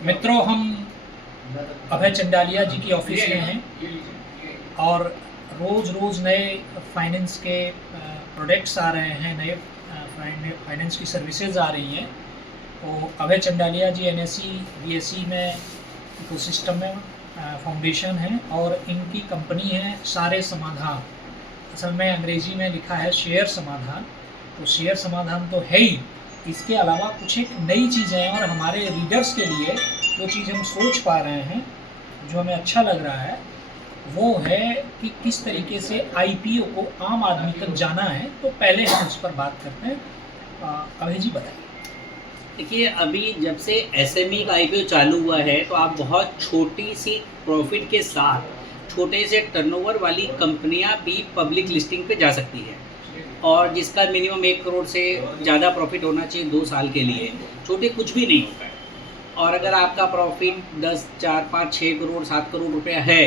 मित्रों, हम अभय चंडालिया जी की ऑफिस में हैं और रोज़ नए फाइनेंस के प्रोडक्ट्स आ रहे हैं, नए फाइनेंस की सर्विसेज आ रही हैं। तो अभय चंडालिया जी NSE BSE में इकोसिस्टम में फाउंडेशन है और इनकी कंपनी है सारे समाधान। असल में अंग्रेजी में लिखा है शेयर समाधान। तो शेयर समाधान तो है ही, इसके अलावा कुछ एक नई चीज़ें हैं और हमारे रीडर्स के लिए जो चीज़ हम सोच पा रहे हैं, जो हमें अच्छा लग रहा है, वो है कि किस तरीके से IPO को आम आदमी तक जाना है। तो पहले हम उस पर बात करते हैं। अभय जी बताइए। देखिए, अभी जब से SME का IPO चालू हुआ है तो आप बहुत छोटी सी प्रॉफिट के साथ छोटे से टर्नओवर वाली कंपनियां भी पब्लिक लिस्टिंग पे जा सकती है, और जिसका मिनिमम 1 करोड़ से ज़्यादा प्रॉफिट होना चाहिए 2 साल के लिए। छोटे कुछ भी नहीं होता है। और अगर आपका प्रॉफिट 10, 4, 5, 6 करोड़ 7 करोड़ रुपया है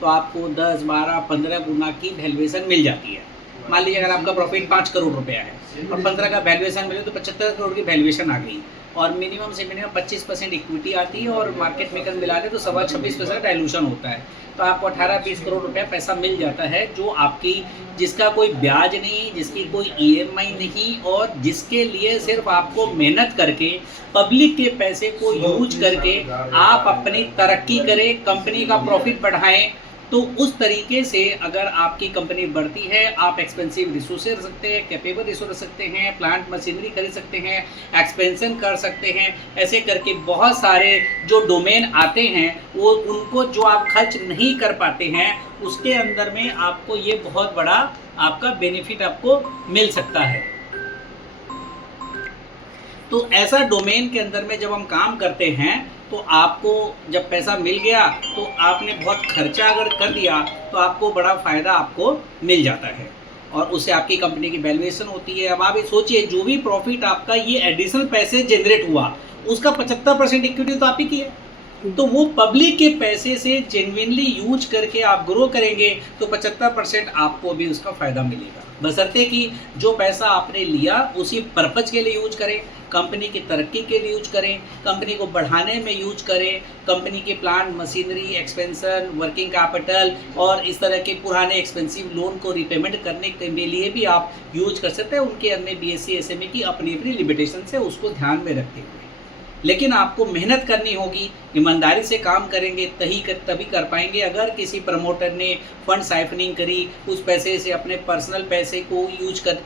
तो आपको 10, 12, 15 गुना की वैल्यूएशन मिल जाती है। मान लीजिए अगर आपका प्रॉफिट 5 करोड़ रुपया है और 15 का वैल्यूएशन मिले तो 75 करोड़ की वैल्यूएशन आ गई, और मिनिमम से मिनिमम 25% इक्विटी आती है और मार्केट मेकर मिला दे तो 26% डाइल्यूशन होता है। तो आपको 18-20 करोड़ रुपया पैसा मिल जाता है, जो आपकी जिसका कोई ब्याज नहीं, जिसकी कोई EMI नहीं, और जिसके लिए सिर्फ आपको मेहनत करके पब्लिक के पैसे को यूज करके आप अपनी तरक्की करें, कंपनी का प्रॉफिट बढ़ाएं। तो उस तरीके से अगर आपकी कंपनी बढ़ती है, आप एक्सपेंसिव रिसोर्सेज रख सकते हैं, कैपेबल रिसोर्स रख सकते हैं, प्लांट मशीनरी खरीद सकते हैं, एक्सपेंशन कर सकते हैं। ऐसे करके बहुत सारे जो डोमेन आते हैं वो उनको जो आप खर्च नहीं कर पाते हैं उसके अंदर में आपको ये बहुत बड़ा आपका बेनिफिट आपको मिल सकता है। तो ऐसा डोमेन के अंदर में जब हम काम करते हैं तो आपको जब पैसा मिल गया तो आपने बहुत खर्चा अगर कर दिया तो आपको बड़ा फ़ायदा आपको मिल जाता है, और उससे आपकी कंपनी की वैल्यूएशन होती है। अब आप ये सोचिए, जो भी प्रॉफिट आपका ये एडिशनल पैसे जनरेट हुआ उसका 75% इक्विटी तो आप ही की है। तो वो पब्लिक के पैसे से जेन्युइनली यूज करके आप ग्रो करेंगे तो 75% आपको भी उसका फ़ायदा मिलेगा, बशर्ते कि जो पैसा आपने लिया उसी पर्पज़ के लिए यूज करें, कंपनी की तरक्की के लिए यूज करें, कंपनी को बढ़ाने में यूज करें, कंपनी के plant machinery, expansion, working capital और इस तरह के पुराने एक्सपेंसिव लोन को रिपेमेंट करने के लिए भी आप यूज कर सकते हैं। उनके अंदर BSE SME की अपनी लिमिटेशन से उसको ध्यान में रखते हुए, लेकिन आपको मेहनत करनी होगी, ईमानदारी से काम करेंगे तभी कर पाएंगे। अगर किसी प्रमोटर ने फंड साइफनिंग करी, उस पैसे से अपने पर्सनल पैसे को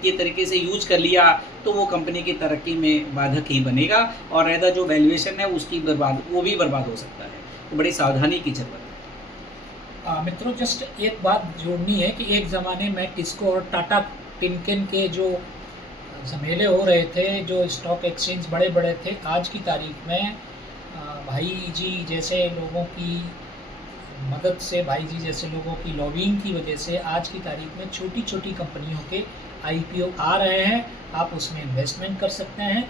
के तरीके से यूज कर लिया तो वो कंपनी की तरक्की में बाधक ही बनेगा, और रहता जो वैल्यूएशन है उसकी वो भी बर्बाद हो सकता है। तो बड़ी सावधानी की जरूरत है। मित्रों, जस्ट एक बात जोड़नी है कि एक ज़माने में टिस्को और टाटा टिनकेन के जो झमेले हो रहे थे, जो स्टॉक एक्सचेंज बड़े बड़े थे, आज की तारीख में भाई जी जैसे लोगों की मदद से, भाई जी जैसे लोगों की लॉबिंग की वजह से आज की तारीख में छोटी छोटी कंपनियों के IPO आ रहे हैं। आप उसमें इन्वेस्टमेंट कर सकते हैं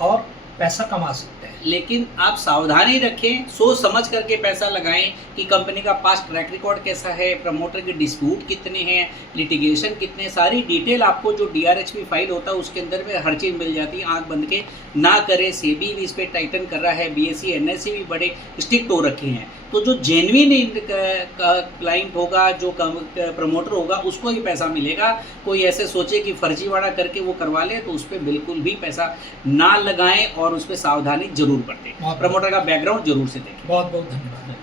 और पैसा कमा सकते हैं। लेकिन आप सावधानी रखें, सोच समझ करके पैसा लगाएं कि कंपनी का पास्ट ट्रैक रिकॉर्ड कैसा है, प्रमोटर के डिस्प्यूट कितने हैं, लिटिगेशन कितने, सारी डिटेल आपको जो DRHP फाइल होता है उसके अंदर में हर चीज़ मिल जाती है। आंख बंद के ना करें। SEBI भी इस पर टाइटन कर रहा है, BSE NSE भी बड़े स्ट्रिक्ट हो रखे हैं। तो जो जेन्युइन क्लाइंट होगा, जो प्रमोटर होगा, उसको ही पैसा मिलेगा। कोई ऐसे सोचे कि फर्जीवाड़ा करके वो करवा ले तो उस पर बिल्कुल भी पैसा ना लगाएं और उस पर सावधानी जरूर बरतें। प्रमोटर का बैकग्राउंड जरूर से देखें। बहुत बहुत धन्यवाद।